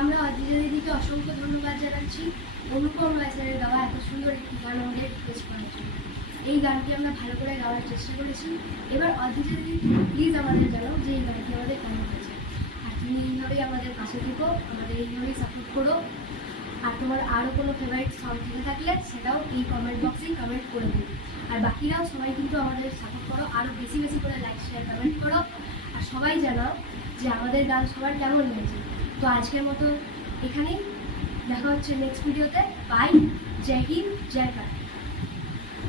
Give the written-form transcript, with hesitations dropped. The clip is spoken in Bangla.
আমরা অদিতি দিদিকে অসংখ্য ধন্যবাদ জানাচ্ছি অনুপম রায় স্যারের গাওয়া এত সুন্দর একটি গান আমাদের রিকোয়েস্ট করার জন্য। এই গানটি আমরা ভালো করে গাওয়ার চেষ্টা করেছি। এবার অদিতি দিদি প্লিজ আমাদের জানাও যে এই গানটি আমাদের কেমন হয়েছে। আর তুমি এইভাবেই আমাদের পাশে থেকো, আমাদের এইভাবেই সাপোর্ট করো। আর তোমার আরও কোনো ফেভারিট সং থেকে থাকলে সেটাও এই কমেন্ট বক্সেই কমেন্ট করে দিও। আর বাকিরাও সবাই কিন্তু আমাদের সাপোর্ট করো, আরও বেশি বেশি করে লাইক শেয়ার কমেন্ট করো। আর সবাই জানাও যে আমাদের গান সবার কেমন হয়েছে। তো আজকের মতো এখানেই, দেখা হচ্ছে নেক্সট ভিডিওতে। বাই, জয় হিন্দ, জয় ভারত।